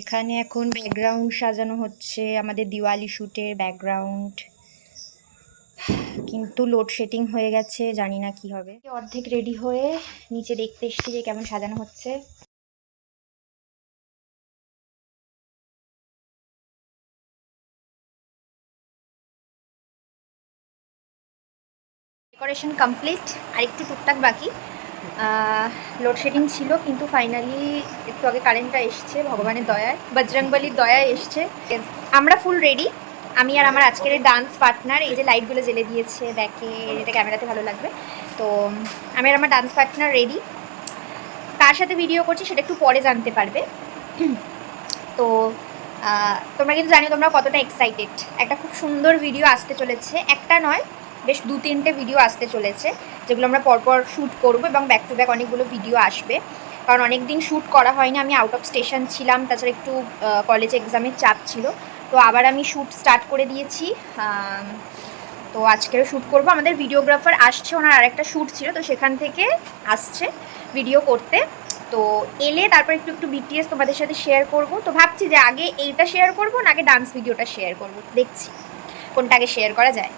এখানে এখন ব্যাকগ্রাউন্ড সাজানো হচ্ছে, আমাদের দিওয়ালি শ্যুটের ব্যাকগ্রাউন্ড, কিন্তু লোডশেডিং হয়ে গেছে, জানি না কি হবে। অর্ধেক রেডি হয়ে নিচে দেখতে এসেছি যে কেমন সাজানো হচ্ছে। ডেকোরেশন কমপ্লিট, আর একটু টুকটাক বাকি। লোডশেডিং ছিল কিন্তু ফাইনালি একটু আগে কারেন্টটা এসছে, ভগবানের দয়ায়, বজরংবলির দয়ায় এসছে। আমরা ফুল রেডি, আমি আর আমার আজকের ডান্স পার্টনার। এই যে লাইটগুলো জ্বেলে দিয়েছে, দেখে এটা ক্যামেরাতে ভালো লাগবে। তো আমি আর আমার ডান্স পার্টনার রেডি। কার সাথে ভিডিও করছি সেটা একটু পরে জানতে পারবে। তো তোমরা কিন্তু জানি তোমরা কতটা এক্সাইটেড। একটা খুব সুন্দর ভিডিও আসতে চলেছে, একটা নয় বেশ 2-3টে ভিডিও আসতে চলেছে, যেগুলো আমরা পরপর শ্যুট করবো এবং ব্যাক টু ব্যাক অনেকগুলো ভিডিও আসবে। কারণ অনেক দিন শ্যুট করা হয়নি, আমি আউট অফ স্টেশন ছিলাম, তাছাড়া একটু কলেজে এক্সামের চাপ ছিল। তো আবার আমি শ্যুট স্টার্ট করে দিয়েছি। তো আজকেরও শ্যুট করবো। আমাদের ভিডিওগ্রাফার আসছে, ওনার আরেকটা শ্যুট ছিল, তো সেখান থেকে আসছে ভিডিও করতে। তো এলে তারপর একটু একটু বিটিএস তোমাদের সাথে শেয়ার করব। তো ভাবছি যে আগে এইটা শেয়ার করবো না আগে ডান্স ভিডিওটা শেয়ার করবো, দেখছি কোনটা আগে শেয়ার করা যায়।